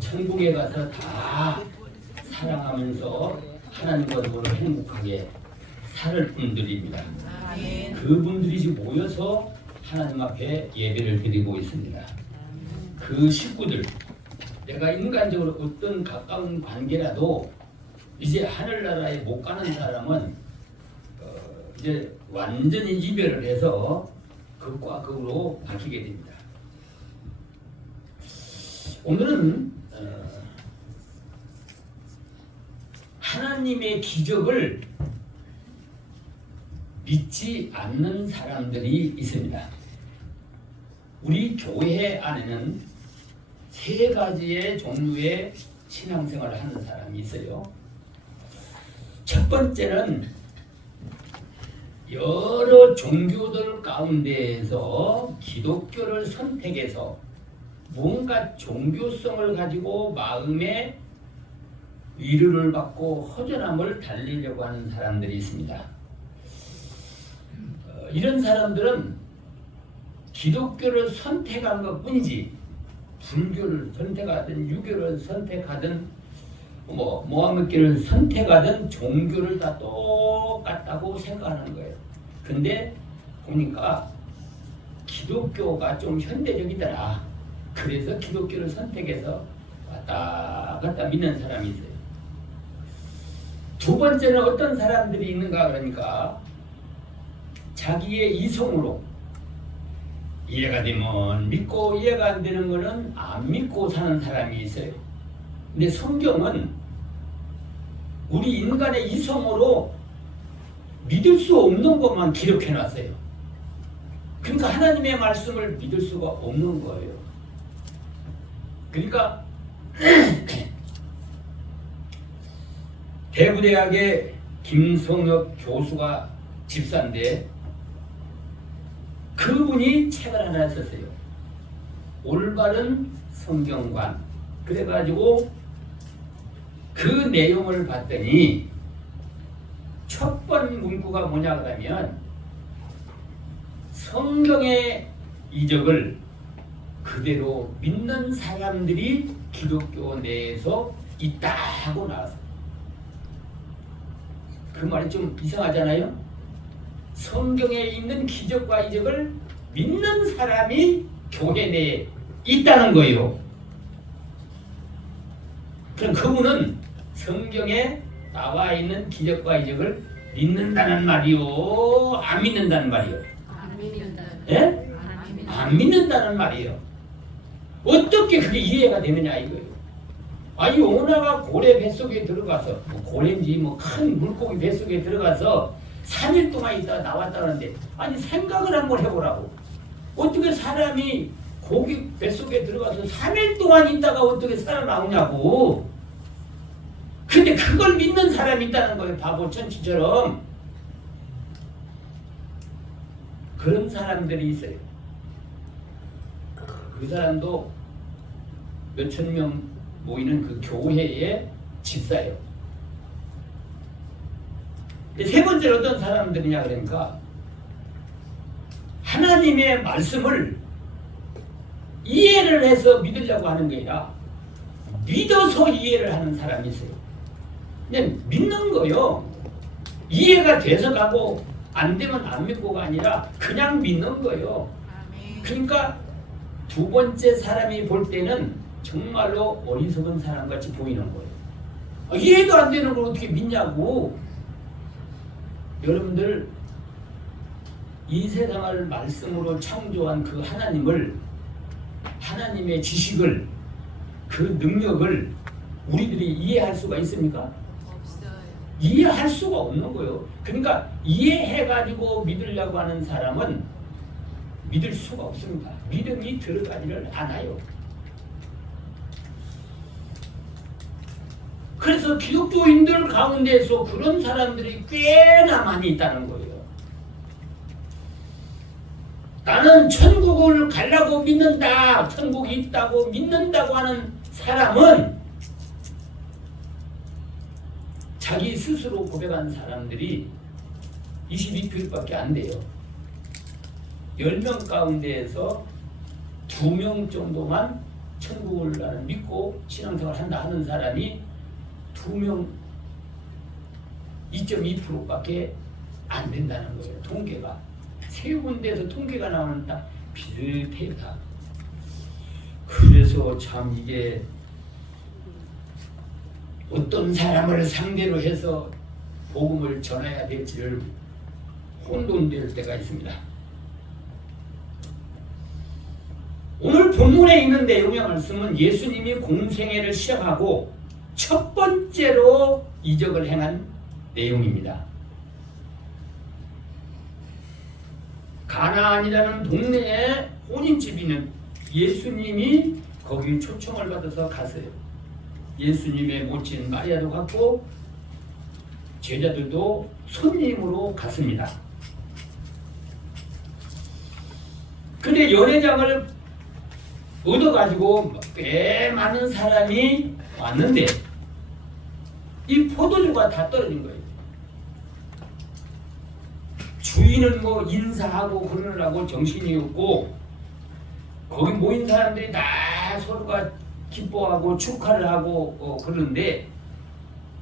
천국에 가서 다 사랑하면서 하나님과 더불어 행복하게 살 분들입니다. 그분들이 모여서 하나님 앞에 예배를 드리고 있습니다. 그 식구들, 내가 인간적으로 어떤 가까운 관계라도 이제 하늘나라에 못 가는 사람은 이제 완전히 이별을 해서 극과 극으로 바뀌게 됩니다. 오늘은 하나님의 기적을 믿지 않는 사람들이 있습니다. 우리 교회 안에는 세 가지의 종류의 신앙생활을 하는 사람이 있어요. 첫 번째는 여러 종교들 가운데에서 기독교를 선택해서 뭔가 종교성을 가지고 마음에 위로를 받고 허전함을 달리려고 하는 사람들이 있습니다. 이런 사람들은 기독교를 선택한 것 뿐이지 불교를 선택하든 유교를 선택하든 모함교를 선택하든 종교를 다 똑같다고 생각하는 거예요. 근데 보니까 기독교가 좀 현대적이더라. 그래서 기독교를 선택해서 왔다 갔다 믿는 사람이 있어요. 두 번째는 어떤 사람들이 있는가 그러니까 자기의 이성으로 이해가 되면 믿고 이해가 안 되는 거는 안 믿고 사는 사람이 있어요. 근데 성경은 우리 인간의 이성으로 믿을 수 없는 것만 기록해 놨어요. 그러니까 하나님의 말씀을 믿을 수가 없는 거예요. 그러니까 대구대학의 김성혁 교수가 집사인데 그분이 책을 하나 썼어요. 올바른 성경관. 그래가지고 그 내용을 봤더니 첫 번 문구가 뭐냐 그러면 성경의 이적을 그대로 믿는 사람들이 기독교 내에서 있다고 나왔어요. 그 말이 좀 이상하잖아요. 성경에 있는 기적과 이적을 믿는 사람이 교회 내에 있다는 거예요. 그럼 그분은 성경에 나와 있는 기적과 이적을 믿는다는 말이요? 안 믿는다는 말이요? 안 믿는다. 예? 안 믿는다는 말이에요. 어떻게 그게 이해가 되느냐 이거예요. 아니 오나가 고래 뱃속에 들어가서 고래인지 큰 물고기 뱃속에 들어가서 3일 동안 있다가 나왔다는데 아니 생각을 한번 해보라고. 어떻게 사람이 고기 뱃속에 들어가서 3일 동안 있다가 어떻게 살아나오냐고. 근데 그걸 믿는 사람이 있다는 거예요. 바보 천치처럼. 그런 사람들이 있어요. 그 사람도 몇천 명 모이는 그 교회의 집사예요. 세 번째로 어떤 사람들이냐 그러니까 하나님의 말씀을 이해를 해서 믿으려고 하는 게 아니라 믿어서 이해를 하는 사람이 있어요. 그냥 믿는 거요. 이해가 돼서 가고 안 되면 안 믿고가 아니라 그냥 믿는 거예요. 그러니까 두 번째 사람이 볼 때는 정말로 어리석은 사람같이 보이는 거예요. 이해도 안 되는 걸 어떻게 믿냐고. 여러분들 이 세상을 말씀으로 창조한 그 하나님을, 하나님의 지식을, 그 능력을 우리들이 이해할 수가 있습니까? 없어요. 이해할 수가 없는 거예요. 그러니까 이해해가지고 믿으려고 하는 사람은 믿을 수가 없습니다. 믿음이 들어가지를 않아요. 그래서 기독교인들 가운데서 그런 사람들이 꽤나 많이 있다는 거예요. 나는 천국을 가려고 믿는다, 천국이 있다고 믿는다고 하는 사람은 자기 스스로 고백한 사람들이 22%밖에 안 돼요. 10명 가운데에서 2명 정도만 천국을 나는 믿고 신앙생활 한다 하는 사람이 2명 2.2%밖에 안 된다는 거예요. 통계가. 세 군데에서 통계가 나오는 다 비슷해요. 다. 그래서 참 이게 어떤 사람을 상대로 해서 복음을 전해야 될지를 혼돈될 때가 있습니다. 오늘 본문에 있는 내용의 말씀은 예수님이 공생애를 시작하고 첫 번째로 이적을 행한 내용입니다. 가나안이라는 동네에 혼인집이 있는 예수님이 거기 초청을 받아서 갔어요. 예수님의 모친 마리아도 갔고 제자들도 손님으로 갔습니다. 근데 연회장을 얻어가지고 꽤 많은 사람이 왔는데 이 포도주가 다 떨어진 거예요. 주인은 뭐 인사하고 그러느라고 정신이 없고 거기 모인 사람들이 다 서로가 기뻐하고 축하를 하고 그러는데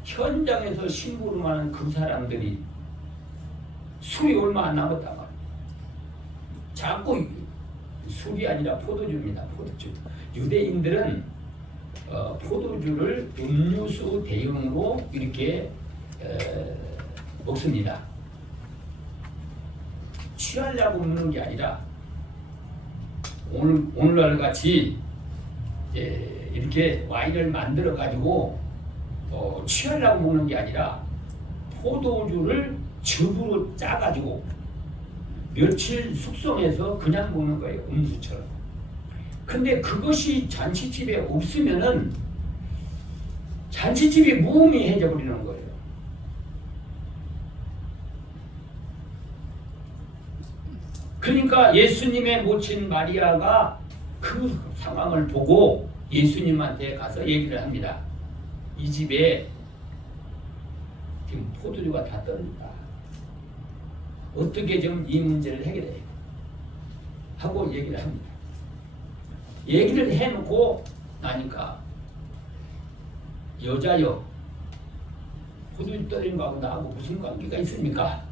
현장에서 심부름하는 그 사람들이 술이 얼마 안 남았단 말이에요. 자꾸 술이 아니라 포도주입니다. 포도주. 유대인들은 포도주를 음료수 대용으로 이렇게 먹습니다. 취하려고 먹는 게 아니라 오늘날 같이 이렇게 와인을 만들어 가지고 취하려고 먹는 게 아니라 포도주를 즙으로 짜 가지고 며칠 숙성해서 그냥 먹는 거예요. 음수처럼. 근데 그것이 잔치집에 없으면은 잔치집이 무의미해져 버리는 거예요. 그러니까 예수님의 모친 마리아가 그 상황을 보고 예수님한테 가서 얘기를 합니다. 이 집에 지금 포도주가 다 떨어진다. 어떻게 좀 이 문제를 해결해? 하고 얘기를 합니다. 얘기를 해놓고 나니까 여자여 포도주 떨어진 거하고 나하고 무슨 관계가 있습니까?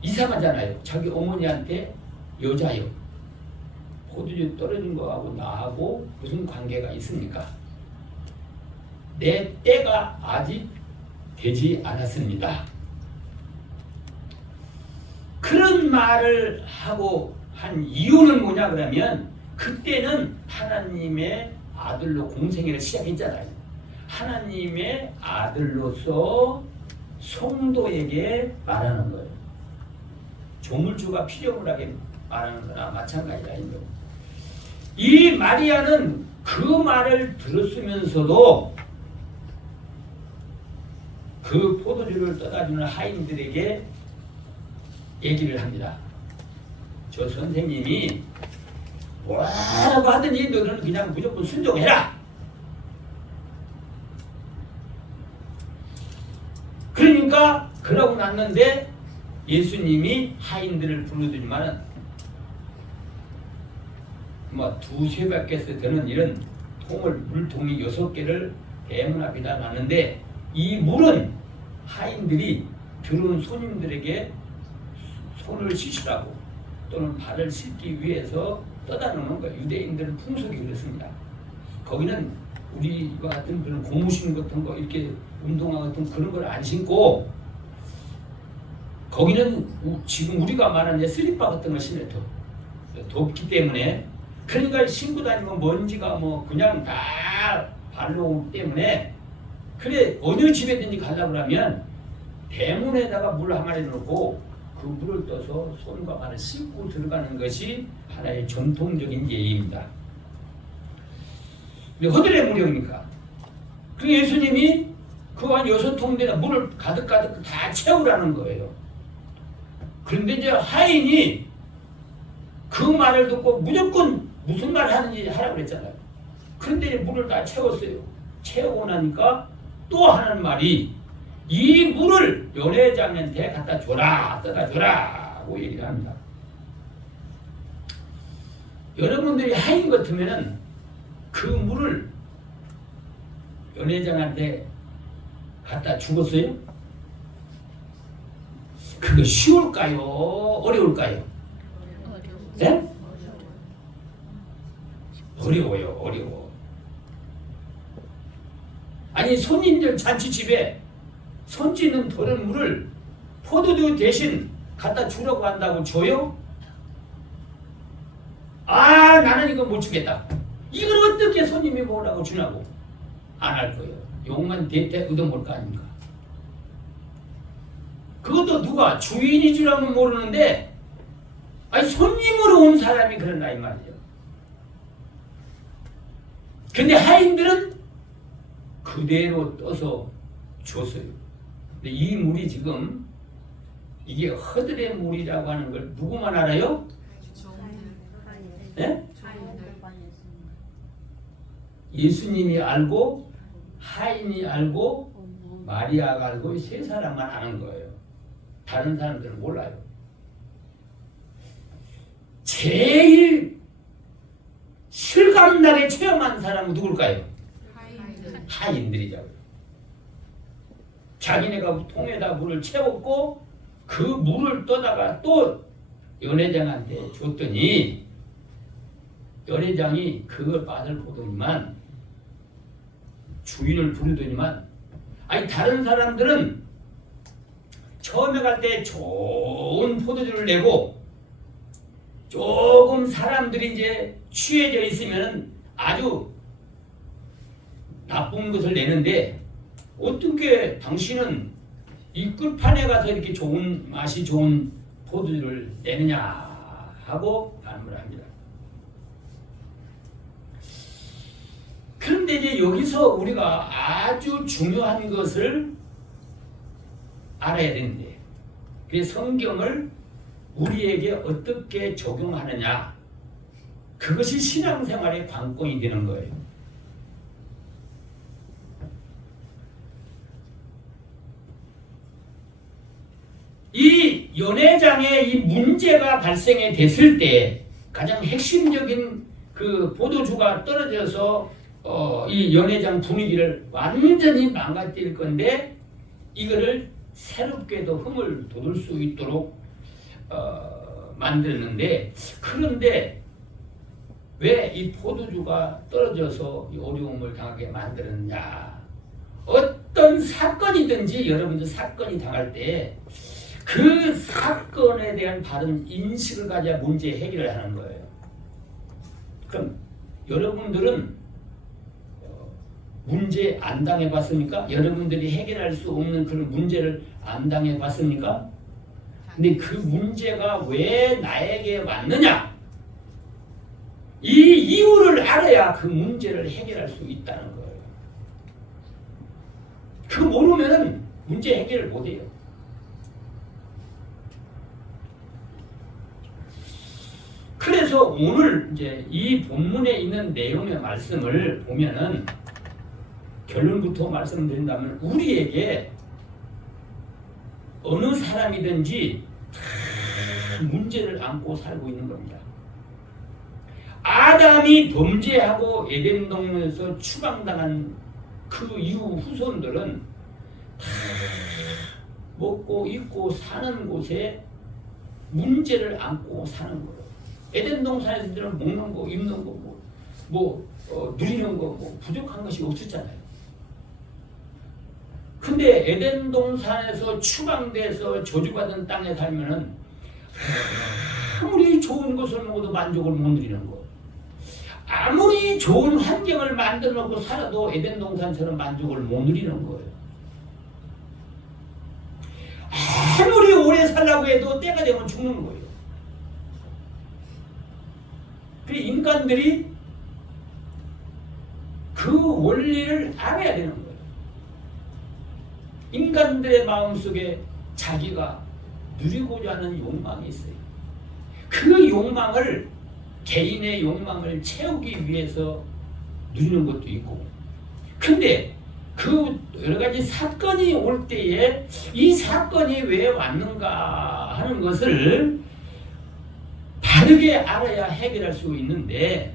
이상하잖아요. 자기 어머니한테 여자여 포도주 떨어진 거하고 나하고 무슨 관계가 있습니까? 내 때가 아직 되지 않았습니다. 그런 말을 하고 한 이유는 뭐냐 그러면 그때는 하나님의 아들로 공생애를 시작했잖아요. 하나님의 아들로서 성도에게 말하는 거예요. 조물주가 피조물하게 말하는 거나 마찬가지다. 이 마리아는 그 말을 들었으면서도 그 포도주를 떠다주는 하인들에게 얘기를 합니다. 저 선생님이 뭐라고 하더니 너는 그냥 무조건 순종해라. 그러니까 그러고 났는데 예수님이 하인들을 부르더니만은 뭐 2-3바퀴에서 되는 이런 물통이 6개를 대문 앞에다 놨는데 이 물은 하인들이 들어온 손님들에게 손을 씻으라고 또는 발을 씻기 위해서 떠다 놓는 거예요. 유대인들은 풍속이 그렇습니다. 거기는 우리와 같은 그런 고무신 같은 거 이렇게 운동화 같은 그런 걸 안 신고 거기는 지금 우리가 말하는 슬리퍼 같은 걸 신어요. 덥기 때문에. 그러니까 신고 다니면 먼지가 뭐 그냥 다 발로 오기 때문에 그래 어느 집에든지 가려고 하면 대문에다가 물 한 마리 넣고 그 물을 떠서 손과 발을 씻고 들어가는 것이 하나의 전통적인 예의입니다. 근데 허들의 무렵이니까. 그 예수님이 그 한 6통대나 물을 가득 다 채우라는 거예요. 그런데 이제 하인이 그 말을 듣고 무조건 무슨 말 하는지 하라고 그랬잖아요. 그런데 물을 다 채웠어요. 채우고 나니까 또 하는 말이 이 물을 연회장한테 갖다 줘라, 떠다 줘라 하고 얘기를 합니다. 여러분들이 하인 같으면은 그 물을 연회장한테 갖다 죽었어요? 그거 쉬울까요? 어려울까요? 네? 어려워요. 아니 손님들 잔치집에 손짓는 도는 물을 포도주 대신 갖다 주려고 한다고 줘요? 아 나는 이거 못 주겠다. 이걸 어떻게 손님이 먹으라고 주냐고 안 할 거예요. 욕만 대대 얻어먹을 거 아닙니까? 그것도 누가 주인이 주라면 모르는데 아니 손님으로 온 사람이 그런다 이 말이에요. 근데 하인들은 그대로 떠서 줬어요. 근데 이 물이 지금 이게 허들의 물이라고 하는 걸 누구만 알아요? 네? 예수님이 알고 하인이 알고 마리아가 알고 이 세 사람만 아는 거예요. 다른 사람들은 몰라요. 제일 실감나게 체험한 사람은 누굴까요? 하인들이자고요. 자기네가 통에다 물을 채웠고 그 물을 떠다가 또 연회장한테 줬더니 연회장이 그걸 맛을 보더니만 주인을 부르더니만 아니 다른 사람들은 처음에 갈 때 좋은 포도주를 내고 조금 사람들이 이제 취해져 있으면 아주 나쁜 것을 내는데 어떻게 당신은 이 끝판에 가서 이렇게 좋은 맛이 좋은 포도주를 내느냐 하고 반문을 합니다. 그런데 이제 여기서 우리가 아주 중요한 것을 알아야 되는데 그래서 성경을 우리에게 어떻게 적용하느냐 그것이 신앙생활의 관건이 되는 거예요. 이 연회장에 이 문제가 발생이 됐을 때 가장 핵심적인 그 포도주가 떨어져서 이 연회장 분위기를 완전히 망가뜨릴 건데 이거를 새롭게도 흥을 돋을 수 있도록 만들었는데 그런데 왜 이 포도주가 떨어져서 이 어려움을 당하게 만들었냐 어떤 사건이든지 여러분들 사건이 당할 때 그 사건에 대한 바른 인식을 가져야 문제 해결을 하는 거예요. 그럼 여러분들은 문제 안 당해봤습니까? 여러분들이 해결할 수 없는 그런 문제를 안 당해봤습니까? 근데 그 문제가 왜 나에게 왔느냐? 이 이유를 알아야 그 문제를 해결할 수 있다는 거예요. 그거 모르면 문제 해결을 못해요. 그래서 오늘 이제 이 본문에 있는 내용의 말씀을 보면은 결론부터 말씀드린다면 우리에게 어느 사람이든지 다 문제를 안고 살고 있는 겁니다. 아담이 범죄하고 에덴 동산에서 추방당한 그 이후 후손들은 다 먹고 입고 사는 곳에 문제를 안고 사는 거예요. 에덴 동산에서는 먹는 거, 입는 거, 누리는 거, 부족한 것이 없었잖아요. 근데 에덴 동산에서 추방돼서 저주받은 땅에 살면은 아무리 좋은 것을 먹어도 만족을 못 누리는 거예요. 아무리 좋은 환경을 만들어 놓고 살아도 에덴 동산처럼 만족을 못 누리는 거예요. 아무리 오래 살라고 해도 때가 되면 죽는 거예요. 그 인간들이 그 원리를 알아야 되는 거예요. 인간들의 마음속에 자기가 누리고자 하는 욕망이 있어요. 그 욕망을 개인의 욕망을 채우기 위해서 누리는 것도 있고 근데 그 여러 가지 사건이 올 때에 이 사건이 왜 왔는가 하는 것을 바르게 알아야 해결할 수 있는데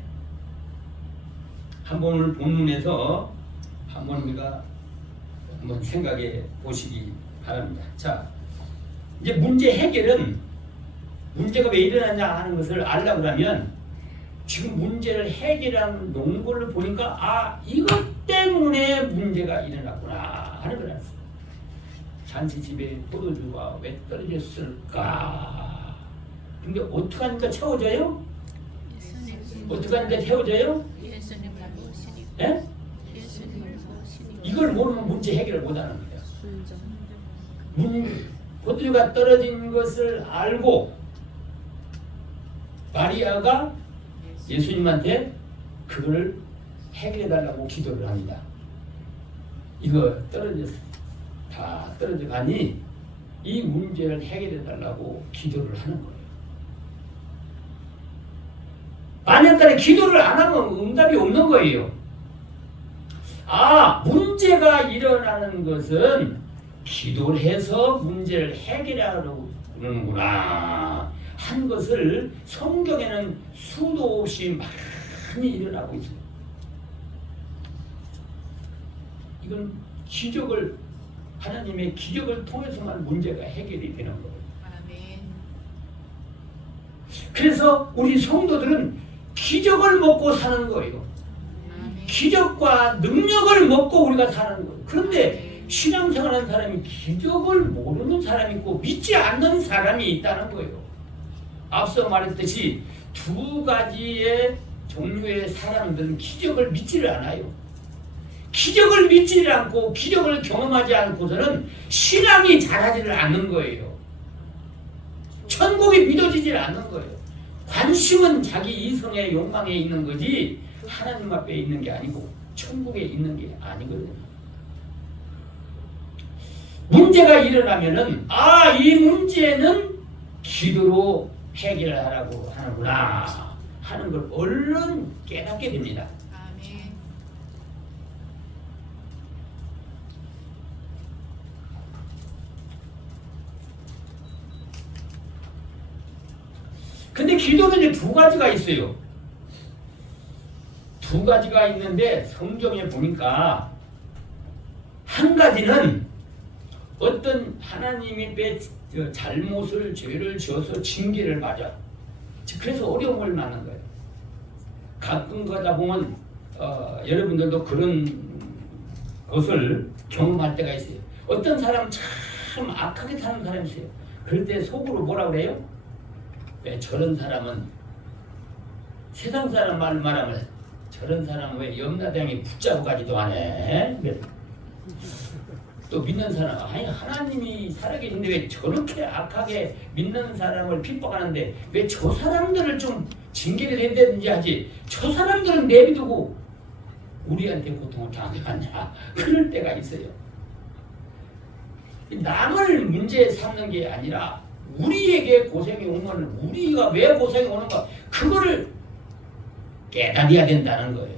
한번 오늘 본문에서 한번 우리가 한번 생각해 보시기 바랍니다. 자, 이제 문제 해결은 문제가 왜 일어나냐 하는 것을 알려고 하면 지금 문제를 해결하는 논거를 보니까 아, 이것 때문에 문제가 일어났구나 하는 걸 알았어요. 잔치집에 포도주가 왜 떨어졌을까? 근데 어떻게 하니까 채워져요? 어떻게 하니까 채워져요? 예? 이걸 모르면 문제 해결을 못하는 거예요. 포도주가 떨어진 것을 알고 마리아가 예수님한테 그거를 해결해달라고 기도를 합니다. 이거 다 떨어져 가니 이 문제를 해결해달라고 기도를 하는 거예요. 만약에 기도를 안 하면 응답이 없는 거예요. 아, 문제가 일어나는 것은 기도를 해서 문제를 해결하려고 그러는구나 한 것을 성경에는 수도 없이 많이 일어나고 있어요. 이건 기적을 하나님의 기적을 통해서만 문제가 해결이 되는 거예요. 아멘. 그래서 우리 성도들은 기적을 먹고 사는 거예요. 아멘. 기적과 능력을 먹고 우리가 사는 거예요. 그런데 신앙생활하는 사람이 기적을 모르는 사람이 있고 믿지 않는 사람이 있다는 거예요. 앞서 말했듯이 두 가지의 종류의 사람들은 기적을 믿지를 않아요. 기적을 믿지를 않고 기적을 경험하지 않고서는 신앙이 자라지를 않는 거예요. 천국이 믿어지질 않는 거예요. 관심은 자기 이성의 욕망에 있는 거지 하나님 앞에 있는 게 아니고 천국에 있는 게 아니거든요. 문제가 일어나면은 아, 이 문제는 기도로 해결하라고 하는구나 하는 걸 얼른 깨닫게 됩니다. 아멘. 근데 기도는 이제 두 가지가 있어요. 두 가지가 있는데 성경에 보니까 한 가지는 어떤 하나님이 잘못을 죄를 지어서 징계를 맞아. 그래서 어려움을 맞는 거예요. 가끔 가다 보면 여러분들도 그런 것을 경험할 때가 있어요. 어떤 사람 참 악하게 사는 사람이 있어요. 그럴 때 속으로 뭐라 그래요? 왜 저런 사람은 세상 사람 말하면 저런 사람은 왜 염라대왕이 붙잡고 가지도 않네. 또 믿는 사람, 아니 하나님이 살아계신데 왜 저렇게 악하게 믿는 사람을 핍박하는데 왜 저 사람들을 좀 징계를 해야되는지 하지 저 사람들은 내비두고 우리한테 고통을 당하냐 그럴 때가 있어요. 남을 문제 삼는 게 아니라 우리에게 고생이 오면 우리가 왜 고생이 오는가 그거를 깨달아야 된다는 거예요.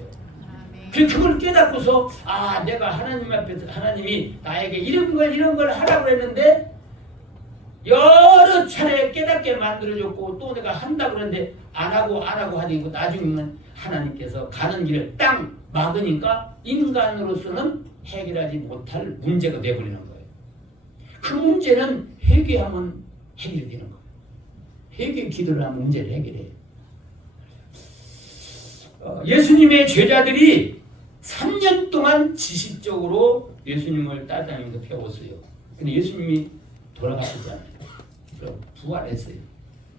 그걸 깨닫고서 아, 내가 하나님 앞에서 하나님이 나에게 이런 걸 하라고 했는데 여러 차례 깨닫게 만들어줬고 또 내가 한다고 그랬는데 안 하고 하니까 나중에는 하나님께서 가는 길을 땅 막으니까 인간으로서는 해결하지 못할 문제가 되어버리는 거예요. 그 문제는 회개하면 해결되는 거예요. 회개 기도를 하면 문제를 해결해요. 예수님의 제자들이 3년 동안 지식적으로 예수님을 따라다니면서 배웠어요. 근데 예수님이 돌아가셨잖아요. 부활했어요.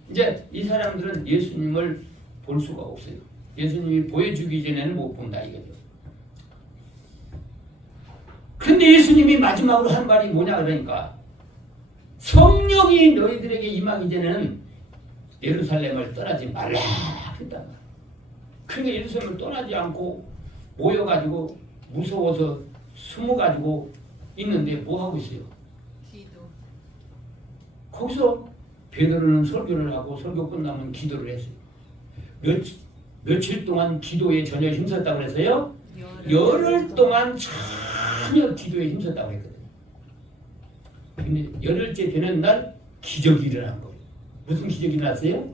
이제 이 사람들은 예수님을 볼 수가 없어요. 예수님이 보여주기 전에는 못 본다 이거죠. 근데 예수님이 마지막으로 한 말이 뭐냐 그러니까 성령이 너희들에게 임하기 전에는 예루살렘을 떠나지 말라 했단 말이야. 그러니까 예루살렘을 떠나지 않고 모여가지고 무서워서 숨어가지고 있는데 뭐하고 있어요? 기도. 거기서 베드로는 설교를 하고 설교 끝나면 기도를 했어요. 며칠 동안 기도에 전혀 힘썼다고 그랬어요? 열흘 동안 전혀 기도에 힘썼다고 했거든요. 근데 열흘째 되는 날 기적이 일어난 거예요. 무슨 기적이 일어났어요?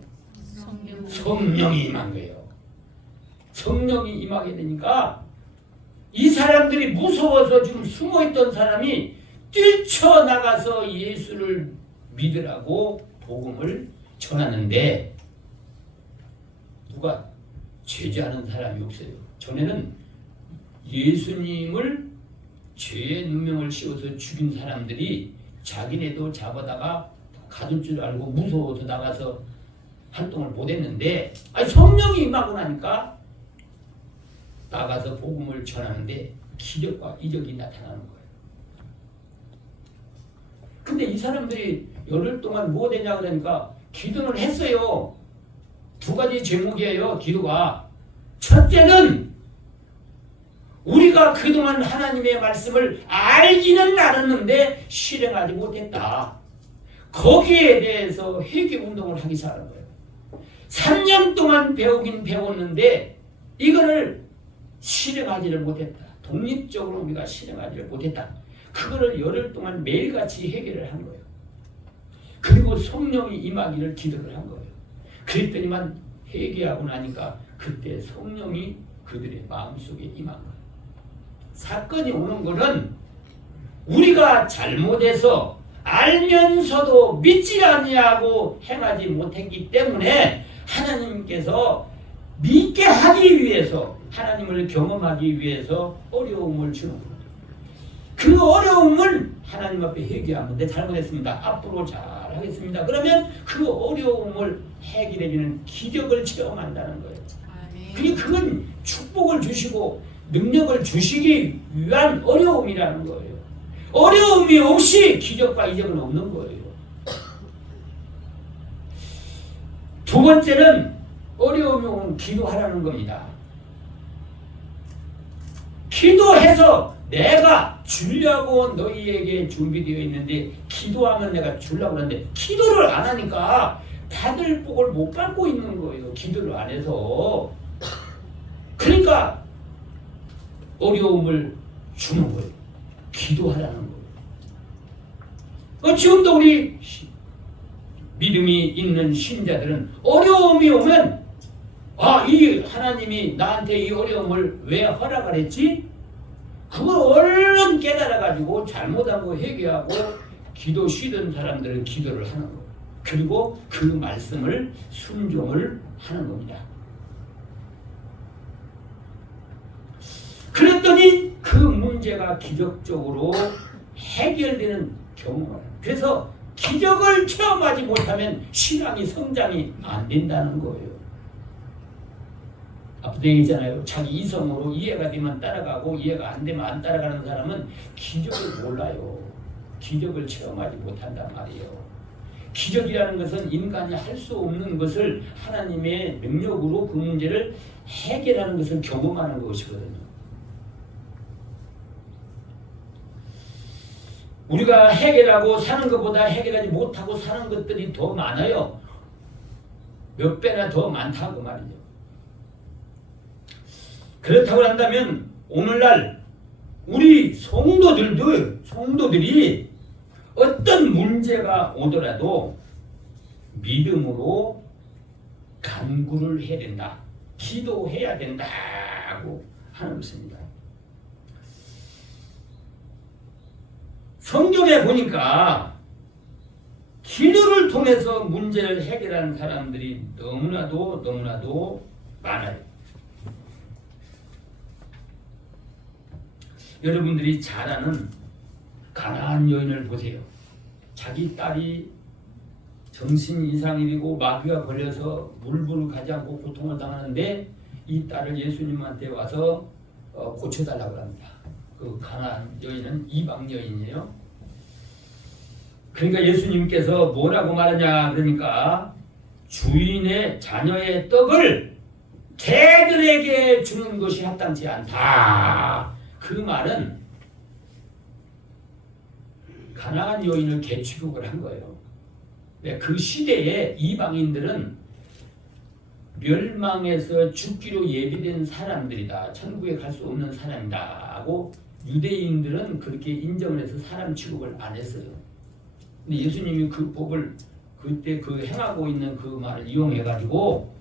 성령이 임한 거예요. 성령이 임하게 되니까 이 사람들이 무서워서 지금 숨어있던 사람이 뛰쳐나가서 예수를 믿으라고 복음을 전하는데 누가 죄지하는 사람이 없어요. 전에는 예수님을 죄의 누명을 씌워서 죽인 사람들이 자기네도 잡아다가 가둘 줄 알고 무서워서 나가서 활동을 못했는데 성령이 임하고 나니까 나가서 복음을 전하는데 기적과 이적이 나타나는 거예요. 근데 이 사람들이 열흘 동안 뭐 되냐 그러니까 기도를 했어요. 두 가지 제목이에요. 기도가. 첫째는 우리가 그동안 하나님의 말씀을 알기는 알았는데 실행하지 못했다. 거기에 대해서 회개운동을 하기 시작한 거예요. 3년 동안 배우긴 배웠는데 이거를 실행하지를 못했다. 독립적으로 우리가 실행하지를 못했다. 그거를 열흘 동안 매일같이 해결을 한 거예요. 그리고 성령이 임하기를 기도를 한 거예요. 그랬더니만 회개하고 나니까 그때 성령이 그들의 마음속에 임한 거예요. 사건이 오는 거는 우리가 잘못해서 알면서도 믿지 아니하고 행하지 못했기 때문에 하나님께서 믿게 하기 위해서 하나님을 경험하기 위해서 어려움을 주는 거예요. 그 어려움을 하나님 앞에 회개하면 내 잘못했습니다. 앞으로 잘하겠습니다. 그러면 그 어려움을 해결해주는 기적을 체험한다는 거예요. 그건 축복을 주시고 능력을 주시기 위한 어려움이라는 거예요. 어려움이 없이 기적과 이적은 없는 거예요. 두 번째는 어려움이 오면 기도하라는 겁니다. 기도해서 내가 주려고 너희에게 준비되어 있는데 기도하면 내가 주려고 하는데 기도를 안 하니까 받을 복을 못 받고 있는 거예요. 기도를 안 해서. 그러니까 어려움을 주는 거예요. 기도하라는 거예요. 지금도 우리 믿음이 있는 신자들은 어려움이 오면 이 하나님이 나한테 이 어려움을 왜 허락을 했지? 그걸 얼른 깨달아가지고 잘못한 거 회개하고 기도 쉬던 사람들은 기도를 하는 거예요. 그리고 그 말씀을 순종을 하는 겁니다. 그랬더니 그 문제가 기적적으로 해결되는 경우가 있어요. 그래서 기적을 체험하지 못하면 신앙이 성장이 안 된다는 거예요. 앞에 얘기잖아요. 자기 이성으로 이해가 되면 따라가고 이해가 안 되면 안 따라가는 사람은 기적을 몰라요. 기적을 체험하지 못한단 말이에요. 기적이라는 것은 인간이 할 수 없는 것을 하나님의 능력으로 그 문제를 해결하는 것을 경험하는 것이거든요. 우리가 해결하고 사는 것보다 해결하지 못하고 사는 것들이 더 많아요. 몇 배나 더 많다고 말이죠. 그렇다고 한다면 오늘날 우리 성도들이 어떤 문제가 오더라도 믿음으로 간구를 해야 된다. 기도해야 된다고 하는 것입니다. 성경에 보니까 기도를 통해서 문제를 해결하는 사람들이 너무나도 많아요. 여러분들이 잘 아는 가나안 여인을 보세요. 자기 딸이 정신 이상이고 마귀가 걸려서 물불을 가지 않고 고통을 당하는데 이 딸을 예수님한테 와서 고쳐달라고 합니다. 그 가나안 여인은 이방 여인이에요. 그러니까 예수님께서 뭐라고 말하냐 그러니까 주인의 자녀의 떡을 개들에게 주는 것이 합당치 않다. 그 말은 가나안 여인을 개취급을 한 거예요. 그 시대에 이방인들은 멸망해서 죽기로 예비된 사람들이다. 천국에 갈 수 없는 사람이다 하고 유대인들은 그렇게 인정을 해서 사람 취급을 안 했어요. 근데 예수님이 그 법을 그때 그 행하고 있는 그 말을 이용해 가지고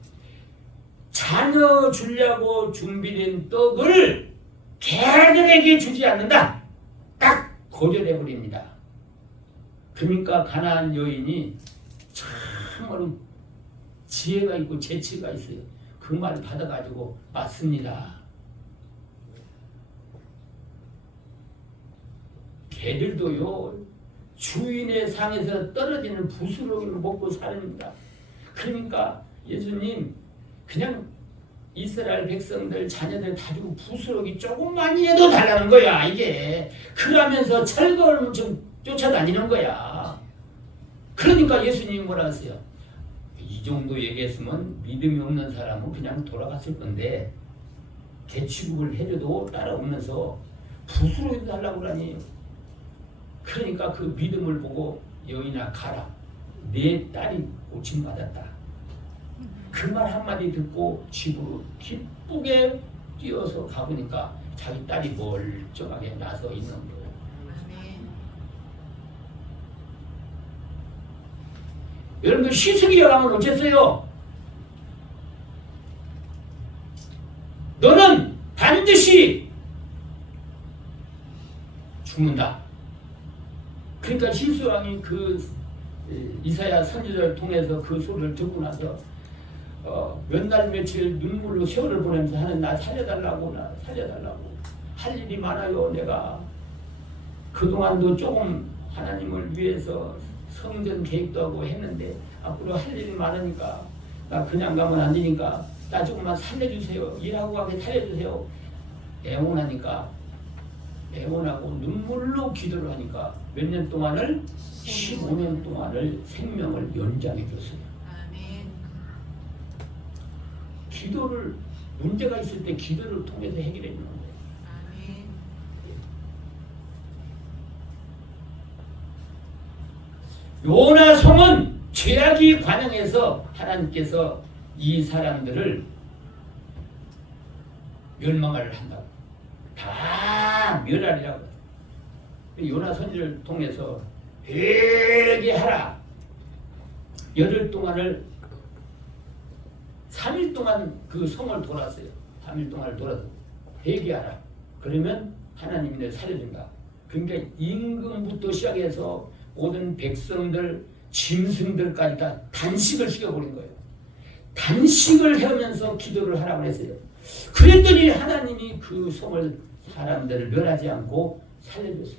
자녀 주려고 준비된 떡을 걔들에게 주지 않는다. 딱 거절해 버립니다. 그러니까 가나안 여인이 참으로 지혜가 있고 재치가 있어요. 그 말을 받아가지고 맞습니다. 개들도요 주인의 상에서 떨어지는 부스러기를 먹고 사는다. 그러니까 예수님 그냥 이스라엘 백성들 자녀들 다 주고 부스러기 조금만이라도 달라는 거야 이게. 그러면서 철거를 좀 쫓아다니는 거야. 그러니까 예수님이 뭐라 하세요? 이 정도 얘기했으면 믿음이 없는 사람은 그냥 돌아갔을 건데 대취급을 해줘도 따라오면서 부스러기 달라고 그러니. 그러니까 그 믿음을 보고 여인아 가라. 내 딸이 고침받았다. 그 말 한마디 듣고 집으로 기쁘게 뛰어서 가보니까 자기 딸이 멀쩡하게 나서 있는 거예요. 여러분들 시스기야 가면 어쨌어요? 너는 반드시 죽는다. 그러니까 시스왕이 그 이사야 선지자를 통해서 그 소리를 듣고 나서 몇 날 며칠 눈물로 세월을 보내면서 하는 나 살려달라고 할 일이 많아요. 내가 그동안도 조금 하나님을 위해서 성전 계획도 하고 했는데 앞으로 할 일이 많으니까 나 그냥 가면 안 되니까 나 조금만 살려주세요. 일하고 가게 살려주세요. 애원하니까 애원하고 눈물로 기도를 하니까 몇 년 동안을 15년 동안을 생명을 연장해 줬어요. 기도를 문제가 있을 때 기도를 통해서 해결해 주는 거예요. 요나성은 죄악이 관영해서 하나님께서 이 사람들을 멸망을 한다고. 다 멸하리라고. 요나 선지를 통해서 회개하라. 열흘 동안을 3일 동안 그 성을 돌았어요. 3일 동안을 돌아서 회개하라. 그러면 하나님이 널 살려준다. 그러니까 임금부터 시작해서 모든 백성들, 짐승들까지 다 단식을 시켜버린 거예요. 단식을 하면서 기도를 하라고 했어요. 그랬더니 하나님이 그 성을 사람들을 멸하지 않고 살려줬어요.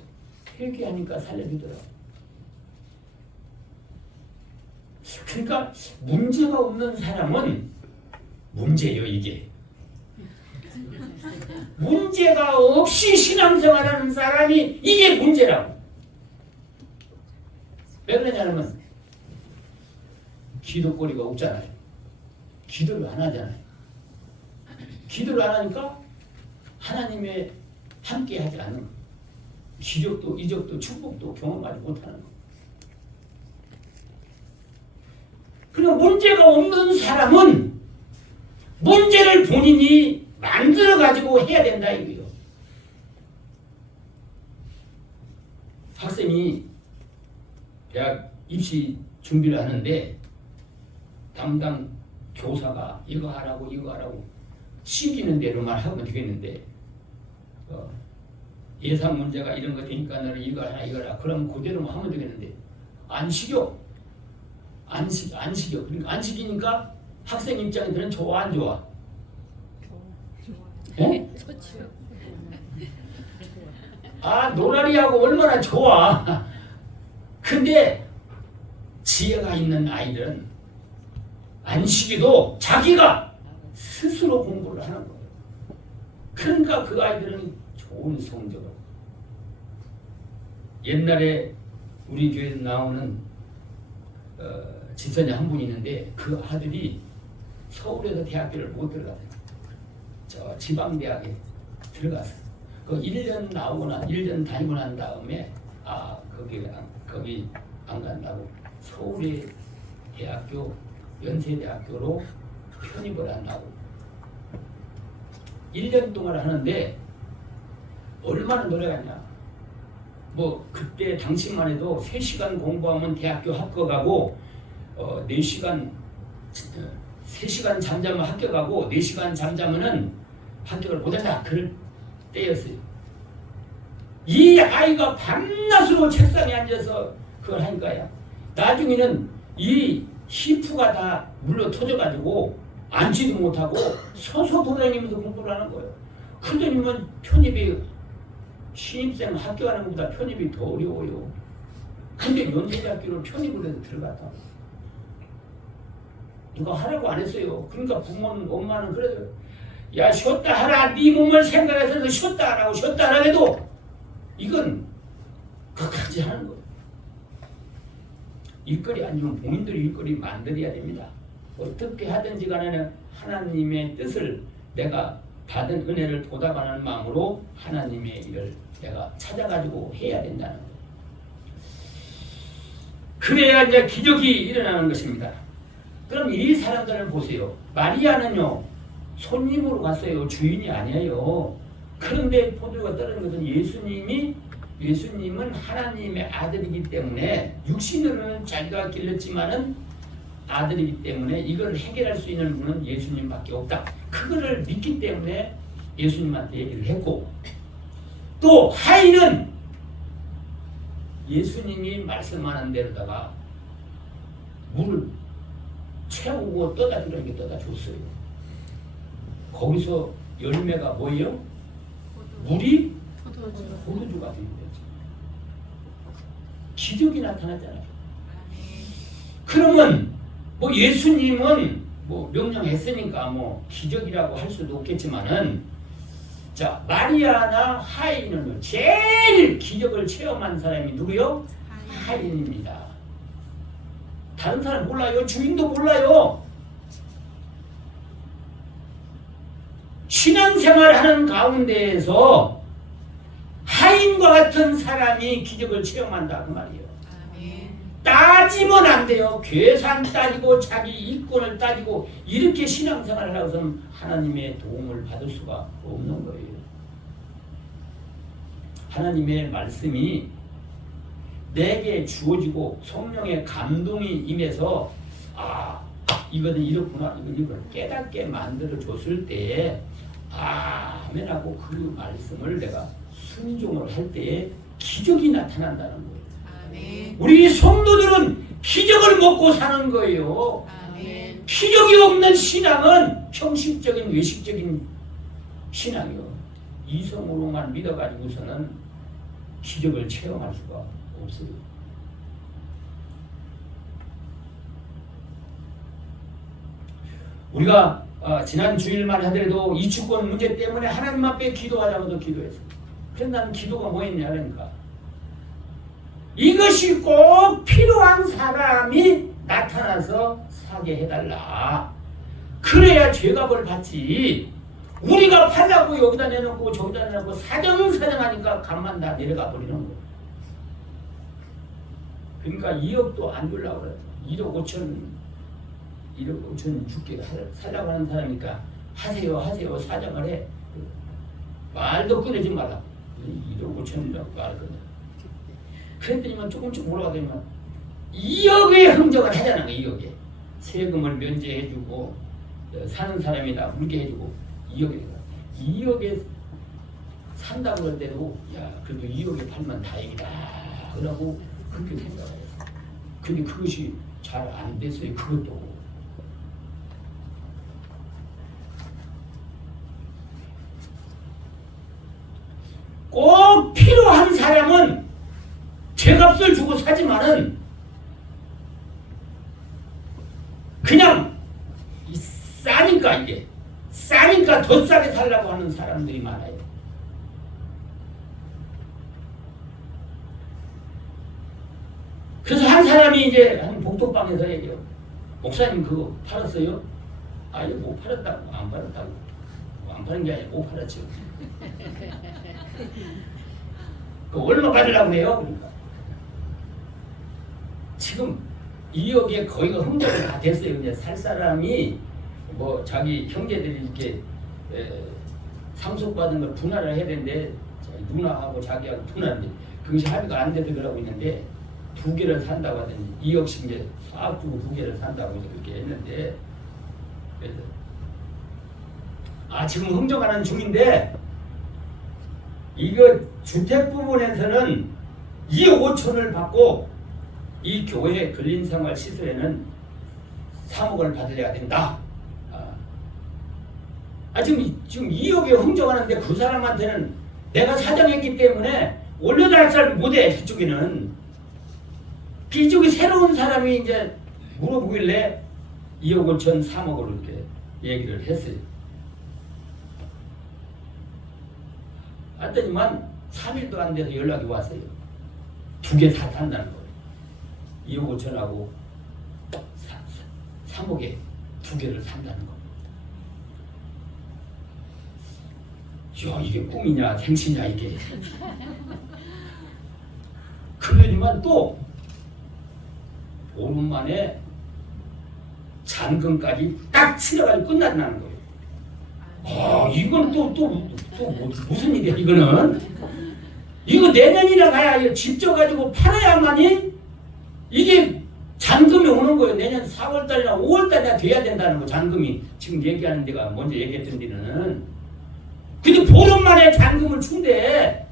회개하니까 살려주더라고요. 그러니까 문제가 없는 사람은 문제예요 이게. 문제가 없이 신앙생활하는 사람이 이게 문제라고. 왜 그러냐면 기도거리가 없잖아요. 기도를 안 하잖아요. 기도를 안 하니까 하나님의 함께 하지 않는 거예요. 기적도 이적도 축복도 경험하지 못하는 거예요. 그럼 문제가 없는 사람은 문제를 본인이 만들어가지고 해야 된다 이거예요. 학생이 대학 입시 준비를 하는데 담당 교사가 이거 하라고 시키는 대로만 하면 되겠는데 예상 문제가 이런 거 되니까 너는 이거 하라 그러면 그대로만 하면 되겠는데 안 시켜. 그러니까 안 시키니까 학생 입장에서는 좋아 안 좋아? 네? 아 노라리하고 얼마나 좋아. 근데 지혜가 있는 아이들은 안 시켜도 자기가 스스로 공부를 하는 거예요. 그러니까 그 아이들은 좋은 성적을. 옛날에 우리 교회에 나오는 지선이 한 분이 있는데 그 아들이 서울에서 대학교를 못 들어갔어요. 저 지방대학에 들어갔어요. 그 1년 나오거나 1년 다니고 난 다음에 거기 안 간다고 서울의 대학교 연세대학교로 편입을 한다고 1년 동안 하는데 얼마나 노력하냐. 뭐 그때 당시만 해도 3시간 공부하면 대학교 합격하고 4시간 3시간 잠자면 합격하고 4시간 잠자면은 합격을 못한다. 그럴 때였어요. 이 아이가 밤낮으로 책상에 앉아서 그걸 하니까요. 나중에는 이 히프가 다 물러 터져가지고 앉지도 못하고 서서 돌아다니면서 공부를 하는 거예요. 그러더니만 편입이 신입생 합격하는 것보다 편입이 더 어려워요. 근데 연세대학교를 편입을 해서 들어갔다. 누가 하라고 안 했어요. 그러니까 부모는 엄마는 그래요. 야 쉬었다 하라. 네 몸을 생각해서 쉬었다 하라고 쉬었다 하라 해도 이건 끝까지 하는 거예요. 일거리 아니면 본인들이 일거리 만들어야 됩니다. 어떻게 하든지 간에 하나님의 뜻을 내가 받은 은혜를 보답하는 마음으로 하나님의 일을 내가 찾아가지고 해야 된다는 거예요. 그래야 이제 기적이 일어나는 것입니다. 그럼 이 사람들을 보세요. 마리아는요 손님으로 갔어요. 주인이 아니에요. 그런데 포도가 떨어진 것은 예수님은 하나님의 아들이기 때문에 육신으로는 자기가 길렀지만은 아들이기 때문에 이걸 해결할 수 있는 분은 예수님밖에 없다. 그거를 믿기 때문에 예수님한테 얘기를 했고, 또 하인은 예수님이 말씀하는 대로다가 물을 채우고 떠다 주라는 게 떠다 줬어요. 거기서 열매가 뭐예요? 물이 포도주가 된 거죠. 기적이 나타났잖아요. 그러면 뭐 예수님은 뭐 명령했으니까 뭐 기적이라고 할 수도 없겠지만은, 자 마리아나 하인은 제일 기적을 체험한 사람이 누구요? 하인입니다. 다른 사람 몰라요. 주인도 몰라요. 신앙생활하는 가운데에서 하인과 같은 사람이 기적을 체험한다 그 말이에요. 따지면 안 돼요. 계산 따지고 자기 이권을 따지고 이렇게 신앙생활을 하고서는 하나님의 도움을 받을 수가 없는 거예요. 하나님의 말씀이 내게 주어지고 성령의 감동이 임해서 이거는 이렇구나 이걸 깨닫게 만들어 줬을 때에 아멘하고 그 말씀을 내가 순종을 할 때에 기적이 나타난다는 거예요. 아멘. 우리 성도들은 기적을 먹고 사는 거예요. 아멘. 기적이 없는 신앙은 형식적인 외식적인 신앙이요. 이성으로만 믿어가지고서는 기적을 체험할 수가 없어요. 우리가 지난 주일만 하더라도 이주권 문제 때문에 하나님 앞에 기도하자고도 기도했어요. 그래서 나는 기도가 뭐였냐 그러니까 이것이 꼭 필요한 사람이 나타나서 사게 해달라. 그래야 죄값을 받지. 우리가 팔라고 여기다 내놓고 저기다 내놓고 사정사정하니까 값만 다 내려가 버리는 거예요. 그러니까 2억도 안 주려고 그래요. 1억 5천 죽게 살라고 하는 사람이니까 하세요 사정을 해. 말도 꺼내지 말라. 1억 5천이라고 말하거든. 그랬더니만 조금씩 올라가더니만 2억의 흥정을 하자는 거예요. 2억에 세금을 면제해주고 사는 사람이 다 물게 해주고 2억에 산다고 그럴 때도 야 그래도 2억에 팔면 다행이다 그러고 그렇게 생각해요. 근데 그것이 잘 안 됐어요. 그것도 꼭 필요한 사람은 제값을 주고 사지만은 그냥 싸니까 이게 싸니까 더 싸게 살라고 하는 사람들이 많아요. 그래서 한 사람이 이제 한 복도방에서 얘기해요. 목사님 그거 팔았어요? 아니 못 팔았다고. 안 팔았다고. 안 파는 게 아니라 못 팔았죠. 그 얼마 받으려고 해요? 그러니까 지금 2억에 거의가 흥정이 다 됐어요. 이제 살 사람이 뭐 자기 형제들이 이렇게 상속받은 걸 분할을 해야 되는데 누나하고 자기하고 분할인데 그것이 합의가 안 돼서 그러고 있는데 2개를 산다고 하더니 2억씩 이제 싹 주고 2개를 산다고 이렇게 했는데 그래서 지금 흥정하는 중인데 이거 주택 부분에서는 2억 5천을 받고 이 교회 근린생활 시설에는 3억을 받으려야 된다. 지금 2억에 흥정하는데 그 사람한테는 내가 사정했기 때문에 올려달살 못해. 이쪽에는 이쪽이 새로운 사람이 이제 물어보길래 2억 5천 3억을 이렇게 얘기를 했어요. 했더니만 3일도 안 돼서 연락이 왔어요. 2개 다 탄다는 거예요. 2억 5천하고 3억에 2개를 산다는 거. 야, 이게 꿈이냐 생시냐 이게. 그러지만 또 보름 만에 잔금까지 딱 치러가지고 끝났다는 거예요. 이건 또 무슨 일이야 이거는. 이거 내년이나 가야 집 져가지고 팔아야만이 이게 잔금이 오는 거예요. 내년 4월달이나 5월달이나 돼야 된다는 거. 잔금이 지금 얘기하는 데가 먼저 얘기했던 데는. 근데 보름 만에 잔금을 준대.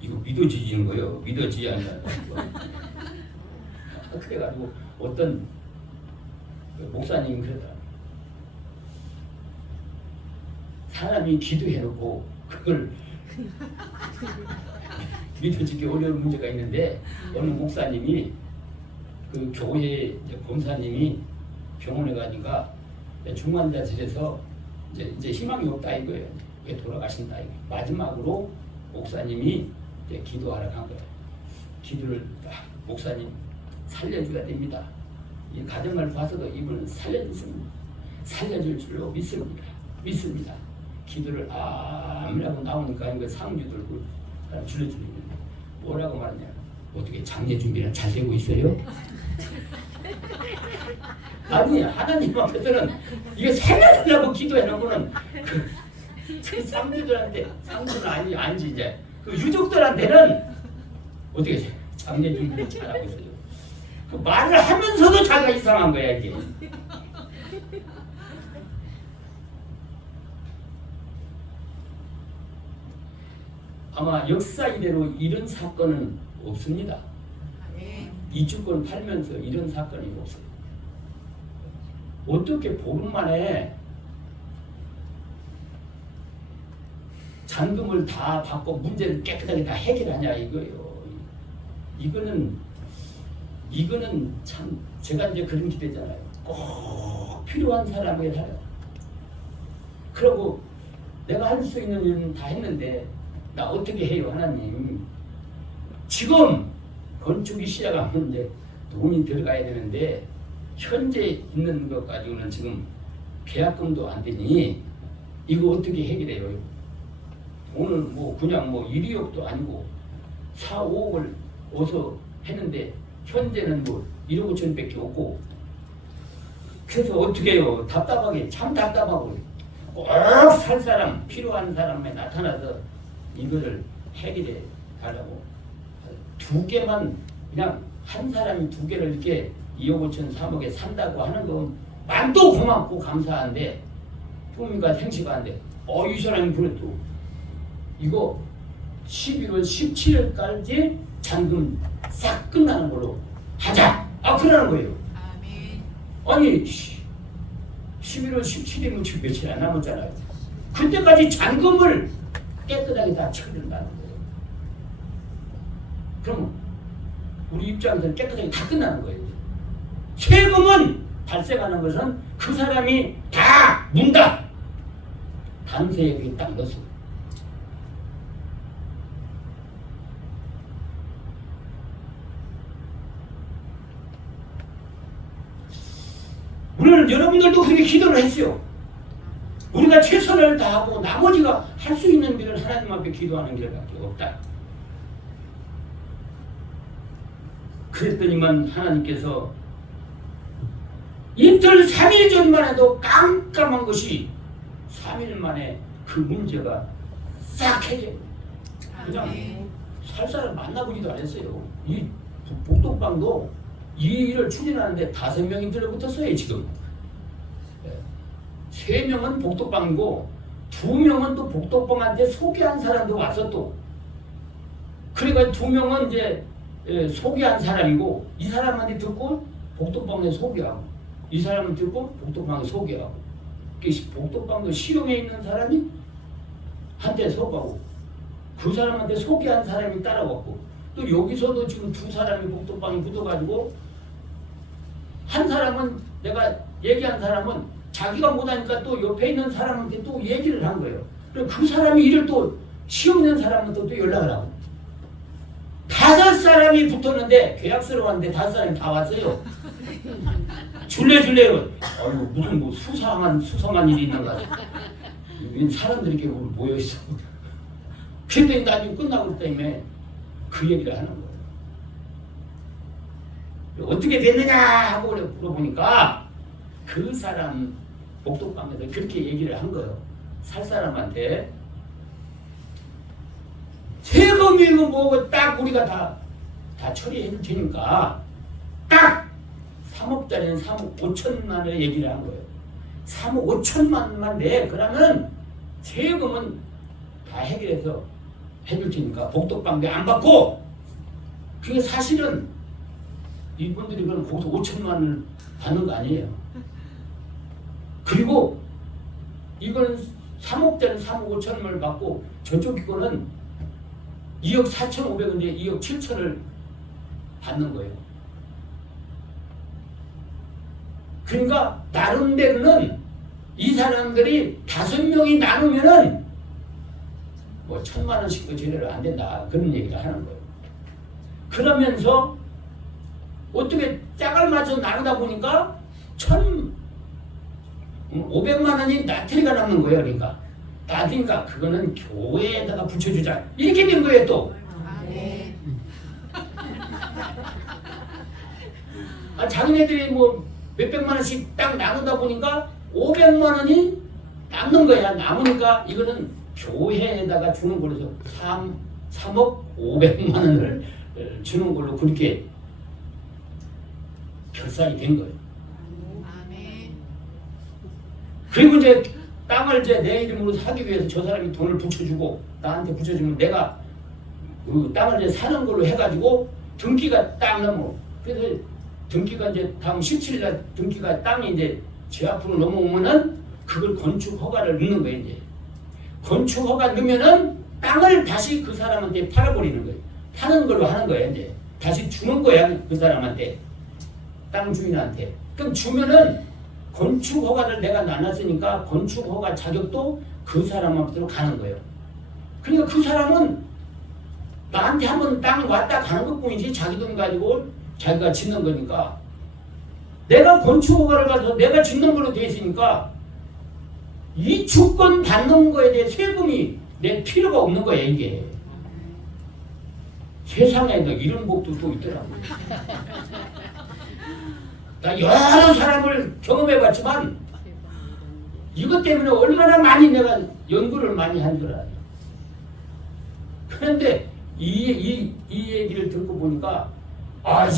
이거 믿어지는 거예요. 믿어지지 않나. 그래가지고 어떤 목사님이 그러더라. 사람이 기도해놓고 그걸 믿어지기 어려운 문제가 있는데 어느 목사님이 그 교회 본사님이 병원에 가니까 중환자실에서 이제 희망이 없다 이거예요. 왜 돌아가신다 이거. 마지막으로 목사님이 이제 기도하러 간 거예요. 기도를 목사님 살려줘야 됩니다. 이 가정을 봐서도 이분은 살려줄 줄로 믿습니다. 기도를 아무라고 나오니까 이거 상주들 줄여주는 뭐라고 말하냐. 어떻게 장례 준비는 잘 되고 있어요? 아니 하나님 앞에서는 이거 살려달라고 기도해놓고는 그 상주들한테 상주는 아니지 이제 그 유족들한테는 어떻게 장례 준비를 잘하고 있어요. 그 말을 하면서도 자기가 이상한 거야 이게. 아마 역사 이대로 이런 사건은 없습니다. 이 주권 팔면서 이런 사건이 없어요. 어떻게 보름 만에 잔금을 다 받고 문제를 깨끗하게 다 해결하냐 이거예요. 이거는 참 제가 이제 그런 기대잖아요. 꼭 필요한 사람에게 살아. 그러고 내가 할 수 있는 일은 다 했는데 나 어떻게 해요 하나님. 지금 건축이 시작하면 이제 돈이 들어가야 되는데 현재 있는 것 가지고는 지금 계약금도 안 되니 이거 어떻게 해결해요? 오늘 뭐 그냥 뭐 1억도 아니고 4, 5억을 어서 했는데 현재는 뭐 1억 5천밖에 없고 그래서 어떻게 해요? 답답하게 참 답답하고 꼭 살 사람 필요한 사람에 나타나서 이거를 해결해 달라고 2개만 그냥 한 사람이 2개를 이렇게 2억 5천 3억에 산다고 하는 건 만도 고맙고 감사한데 꿈이가 생시가 한데 이 사람이 그래도 이거 11월 17일까지 잔금 싹 끝나는 걸로 하자. 그러는 거예요. 아니 11월 17일이면 지금 며칠 안 남았잖아요. 그때까지 잔금을 깨끗하게 다 처리한다는 거예요. 그럼 우리 입장에서는 깨끗하게 다 끝나는 거예요. 세금은 발생하는 것은 그 사람이 다 문다. 단세에 그게 딱 넣었어. 물론 여러분들도 그렇게 기도를 했어요. 우리가 최선을 다하고 나머지가 할 수 있는 길은 하나님 앞에 기도하는 길밖에 없다. 그랬더니만 하나님께서 이틀 3일 전만 해도 깜깜한 것이 3일 만에 그 문제가 싹 해져요. 그냥 살 사람 만나보지도 안 했어요. 이 복덕방도 이 일을 추진하는데 5명이 들어붙었어요 지금. 3명은 복덕방이고 2명은 또 복덕방한테 소개한 사람도 와서 또 그러니까 2명은 이제 소개한 사람이고 이 사람한테 듣고 복덕방에 소개하고 이 사람은 듣고 복덕방에 소개하고 복덕방도 실용에 있는 사람이 한테 소개하고 그 사람한테 소개한 사람이 따라왔고 또 여기서도 지금 2사람이 복덕방에 붙어가지고 한 사람은 내가 얘기한 사람은 자기가 못하니까 또 옆에 있는 사람한테 또 얘기를 한 거예요. 그 사람이 일을 또 시험 낸 사람한테 또 연락을 하고 5사람이 붙었는데 계약서를 왔는데 5사람이 다 왔어요. 줄래요. 아이고 무슨 뭐 수상한 일이 있는가. 사람들이 이렇게 모여 있어. 그랬더니 나중에 끝나고 때문에 그 얘기를 하는 거예요. 어떻게 됐느냐 하고 물어보니까 그 사람 복덕방에서 그렇게 얘기를 한 거예요. 살 사람한테 세금이고 뭐고 딱 우리가 다 처리해 줄 테니까 딱 3억짜리는 3억 5천만 원을 얘기를 한 거예요. 3억 5천만 원만 내. 그러면 세금은 다 해결해서 해줄 테니까 복덕방비 안 받고 그게 사실은 이분들이 그럼 거기서 5천만 원을 받는 거 아니에요. 그리고 이건 3억짜리 3억 5천을 받고 저쪽 이거는 2억 4,500원인데 2억 7천을 받는 거예요. 그러니까 나름대로는 이 사람들이 5명이 나누면은 뭐 1,000만 원씩도 제대로 안 된다 그런 얘기를 하는 거예요. 그러면서 어떻게 짝을 맞춰 나누다 보니까 1,500만 원이 나트리가 남는 거예요. 그러니까 나트리니까 그거는 교회에다가 붙여주자 이렇게 된 거예요. 또 네. 자기네들이 뭐 몇백만 원씩 딱 나누다 보니까 500만 원이 남는 거야. 남으니까 이거는 교회에다가 주는 걸로 해서 3억 500만 원을 주는 걸로 그렇게 결산이 된 거예요. 아멘. 그리고 이제 땅을 이제 내 이름으로 사기 위해서 저 사람이 돈을 붙여주고 나한테 붙여주면 내가 그 땅을 이제 사는 걸로 해가지고 등기가 딱 넘어. 그래서 등기가 이제 다음 17일날 등기가 땅이 이제 제 앞으로 넘어오면은 그걸 건축 허가를 넣는 거예요. 이제 건축 허가 넣으면은 땅을 다시 그 사람한테 팔아버리는 거예요. 파는 걸로 하는 거예요. 이제 다시 주는 거야 그 사람한테. 땅 주인한테. 그럼 주면은 건축 허가를 내가 나눴으니까 건축 허가 자격도 그 사람한테로 가는 거예요. 그러니까 그 사람은 나한테 한번 땅 왔다 가는 것뿐이지 자기 돈 가지고 자기가 짓는 거니까 내가 건축 허가를 받아서 내가 짓는 걸로 돼 있으니까 이 주권 받는 거에 대해 세금이 낼 필요가 없는 거예요. 이게 세상에도 이런 법도 또 있더라고요. 나 여러 사람을 경험해봤지만 이것 때문에 얼마나 많이 내가 연구를 많이 한 줄 알아요. 그런데 이 얘기를 듣고 보니까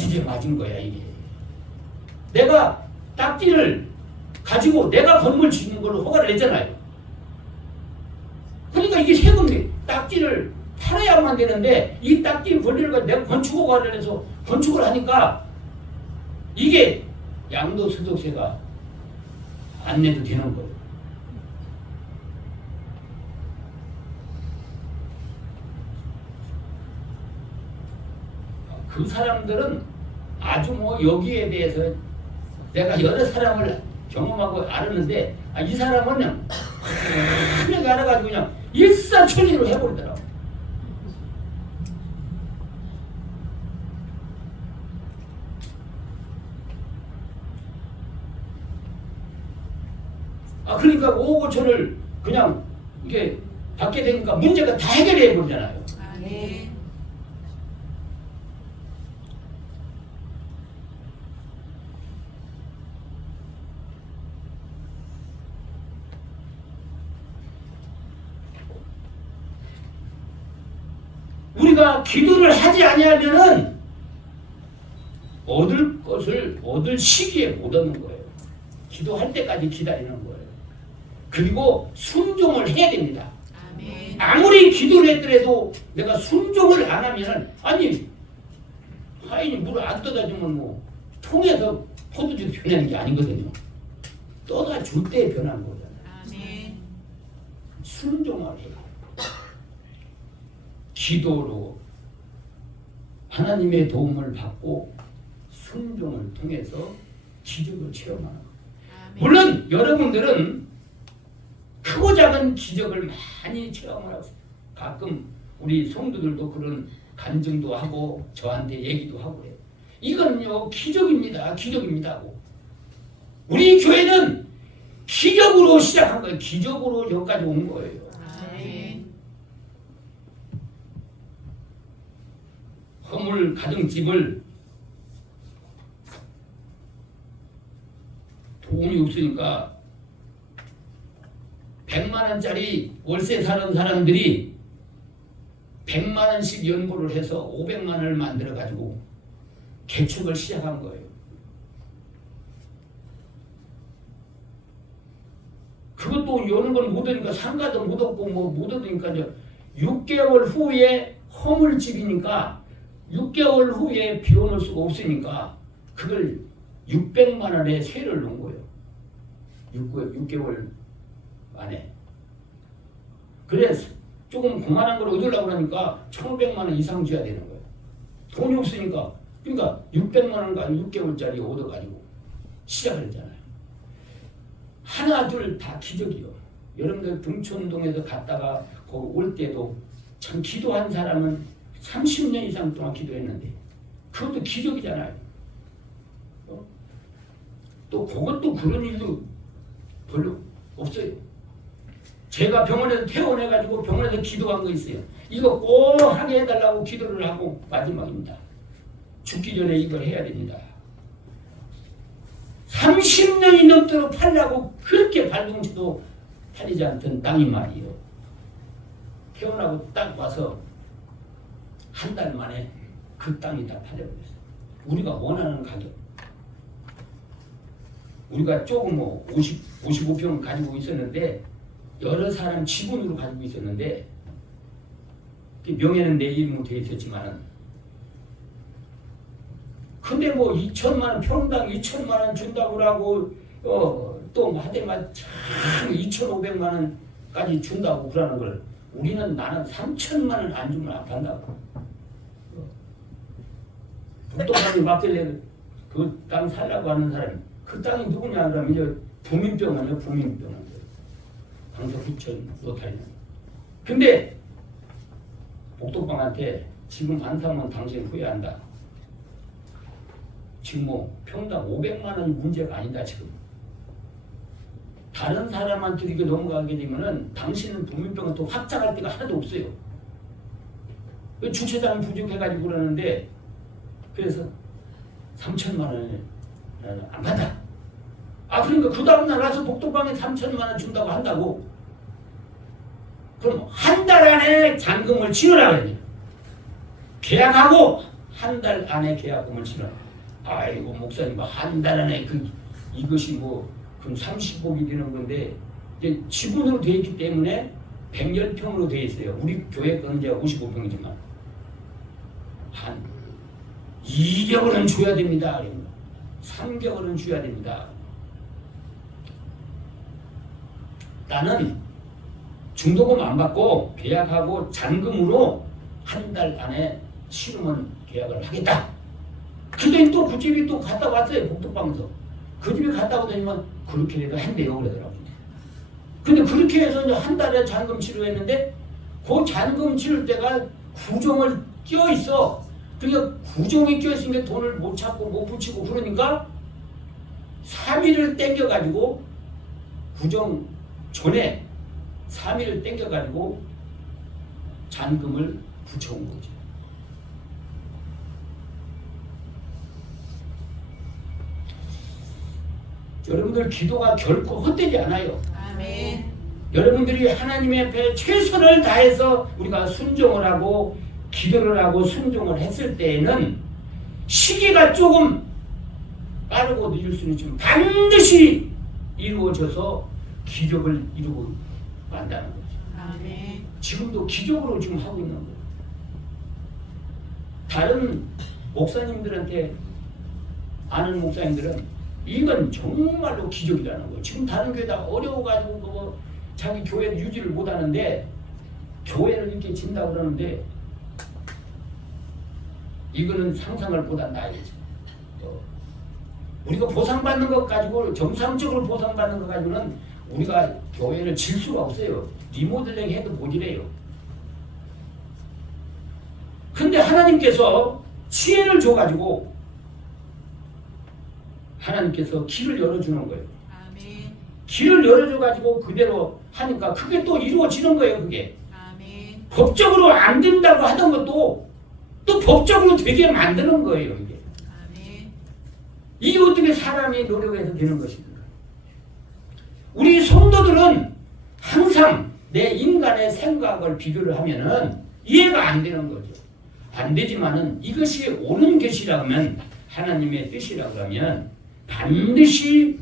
이게 맞은 거야. 이게 내가 딱지를 가지고 내가 건물 짓는 걸로 허가를 냈잖아요. 그러니까 이게 세금이 딱지를 팔아야만 되는데 이 딱지 권리를 가지고 내가 건축 허가를 해서 건축을 하니까 이게 양도소득세가 안 내도 되는 거예요. 그 사람들은 아주 뭐 여기에 대해서 내가 여러 사람을 경험하고 알았는데 이 사람은 그냥 흔하게 알아가지고 그냥 일사천리로 해버리더라고. 그러니까 5억 5천을 그냥 이게 받게 되니까 문제가 다 해결해 버리잖아요. 네. 우리가 기도를 하지 아니하면은 얻을 것을 얻을 시기에 못 얻는 거예요. 기도할 때까지 기다리는 거예요. 그리고 순종을 해야 됩니다. 아멘. 아무리 기도를 했더라도 내가 순종을 안 하면은, 아니 하인이 물을 안 떠다 주면 뭐 통에서 포도주로 변하는 게 아니거든요. 떠다 줄 때 변하는 거잖아요. 아멘. 순종을 해요. 기도로 하나님의 도움을 받고 순종을 통해서 기적을 체험하는 거예요. 아멘. 물론 여러분들은 크고 작은 기적을 많이 체험을 하고, 가끔 우리 성도들도 그런 간증도 하고 저한테 얘기도 하고 그래요. 이건요 기적입니다. 기적입니다 하고. 우리 교회는 기적으로 시작한 거예요. 기적으로 여기까지 온 거예요. 아멘. 허물 가정집을 돈이 없으니까 100만 원짜리 월세 사는 사람들이 100만 원씩 연보를 해서 500만 원을 만들어 가지고 개척을 시작한 거예요. 그것도 여는 걸 못 얻으니까 상가도 못 얻고 뭐 못 얻으니까 이제 6개월 후에 허물집이니까 6개월 후에 비워놓을 수가 없으니까 그걸 600만 원에 세를 놓은 거예요. 6개월 안에. 그래서 조금 그만한 걸 얻으려고 하니까 1,500만 원 이상 줘야 되는 거예요. 돈이 없으니까. 그러니까 600만 원과 6개월짜리 얻어가지고 시작을 했잖아요. 하나 둘 다 기적이요. 여러분들 등촌동에서 갔다가 거기 올 때도 참 기도한 사람은 30년 이상 동안 기도했는데 그것도 기적이잖아요. 또 그것도 그런 일도 별로 없어요. 제가 병원에서 퇴원해가지고 병원에서 기도한 거 있어요. 이거 꼭 하게 해달라고 기도를 하고 마지막입니다. 죽기 전에 이걸 해야 됩니다. 30년이 넘도록 팔라고 그렇게 발동치도 팔리지 않던 땅이 말이에요. 퇴원하고 딱 와서 한 달 만에 그 땅이 다 팔려버렸어요. 우리가 원하는 가격. 우리가 조금 뭐 55평 가지고 있었는데 여러 사람 지분으로 가지고 있었는데 명예는 내 이름으로 되어 있었지만은 근데 뭐 2천만 원 평당 2천만 원 준다고 하고 또 하대만 참 2,500만 원까지 준다고 그러는 걸 우리는 나는 3천만 원 안 주면 안 판다고. 북동산이 막길래 그 땅 살라고 하는 사람이 그 땅이 누구냐 그러면 이제 부민병원이요. 부민병원. 강서구청 로타리는. 근데 복덕방한테 지금 안 사면 당신 후회한다. 지금 뭐 평당 500만 원 문제가 아니다 지금. 다른 사람한테 이렇게 넘어가게 되면은 당신은 부민병원 또 확장할 데가 하나도 없어요. 주차장 부족해가지고 그러는데 그래서 3천만 원을 안 받아. 그러니까 그 다음날 와서 복덕방에 3천만 원 준다고 한다고. 그럼 한 달 안에 잔금을 치르라 그러죠. 계약하고 한 달 안에 계약금을 치르라. 아이고 목사님 한 달 안에 이것이 뭐 그럼 30억이 되는 건데 이제 지분으로 되어 있기 때문에 110평으로 되어 있어요. 우리 교회 거는 이제 55평이지만 한 2개월은 줘야 됩니다. 3개월은 줘야 됩니다. 나는 중도금 안 받고 계약하고 잔금으로 한 달 안에 치르면 계약을 하겠다. 그랬더니 또 그 집이 또 갔다 왔어요. 복덕방에서. 그 집에 갔다 오더니만 그렇게 해도 한대요 그러더라고요. 근데 그렇게 해서 이제 한 달에 잔금 치료했는데 그 잔금 치를 때가 구정을 끼어 있어. 그러니까 구정이 끼어 있으니까 돈을 못 찾고 못 붙이고 그러니까 3일을 땡겨가지고 구정 전에 3일을 땡겨가지고 잔금을 붙여온 거죠. 여러분들 기도가 결코 헛되지 않아요. 아멘. 여러분들이 하나님 앞에 최선을 다해서 우리가 순종을 하고 기도를 하고 순종을 했을 때에는 시기가 조금 빠르고 늦을 수는 있지만 반드시 이루어져서 기적을 이루고 만다는 거죠. 아멘. 지금도 기적으로 지금 하고 있는 거예요. 다른 목사님들한테 아는 목사님들은 이건 정말로 기적이라는 거예요. 지금 다른 교회 다 어려워가지고 뭐 자기 교회 유지를 못하는데 교회를 이렇게 진다고 그러는데 이거는 상상을 못한 나이지. 우리가 보상받는 것 가지고 정상적으로 보상받는 것 가지고는 우리가 교회를 질 수가 없어요. 리모델링 해도 못 이래요. 근데 하나님께서 지혜를 줘가지고 하나님께서 길을 열어주는 거예요. 아멘. 길을 열어줘가지고 그대로 하니까 그게 또 이루어지는 거예요. 그게 아멘. 법적으로 안 된다고 하던 것도 또 법적으로 되게 만드는 거예요. 이게 아멘. 이게 어떻게 사람이 노력해서 되는 것입니까? 우리 성도들은 항상 내 인간의 생각을 비교를 하면은 이해가 안 되는 거죠. 안 되지만은 이것이 옳은 것이라면 하나님의 뜻이라고 하면 반드시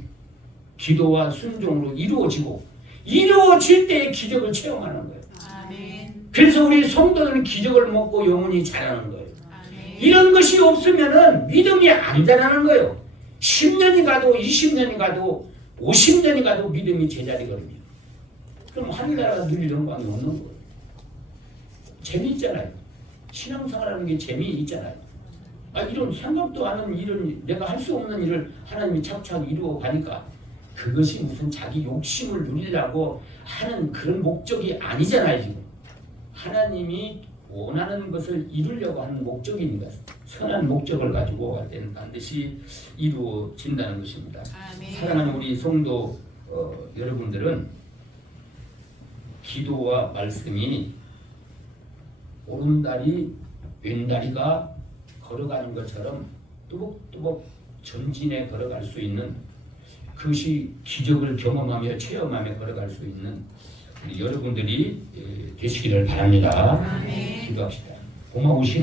기도와 순종으로 이루어지고 이루어질 때의 기적을 체험하는 거예요. 아멘. 그래서 우리 성도들은 기적을 먹고 영혼이 자라는 거예요. 아멘. 이런 것이 없으면은 믿음이 안 자라는 거예요. 10년이 가도 20년이 가도 50년이 가도 믿음이 제자리거든요. 그럼 하늘나라가 누릴 영광이 없는 거예요. 재미있잖아요. 신앙생활하는 게 재미있잖아요. 이런 생각도 않은 일을 내가 할 수 없는 일을 하나님이 차곡차곡 이루어 가니까 그것이 무슨 자기 욕심을 누리려고 하는 그런 목적이 아니잖아요. 지금 하나님이 원하는 것을 이루려고 하는 목적이니까 선한 목적을 가지고 할 때는 반드시 이루어진다는 것입니다. 아멘. 사랑하는 우리 성도 여러분들은 기도와 말씀이 오른다리 왼다리가 걸어가는 것처럼 뚜벅뚜벅 전진해 걸어갈 수 있는 그것이 기적을 경험하며 체험하며 걸어갈 수 있는 우리 여러분들이 되시기를 바랍니다. 아멘. 기도합시다. 고마우신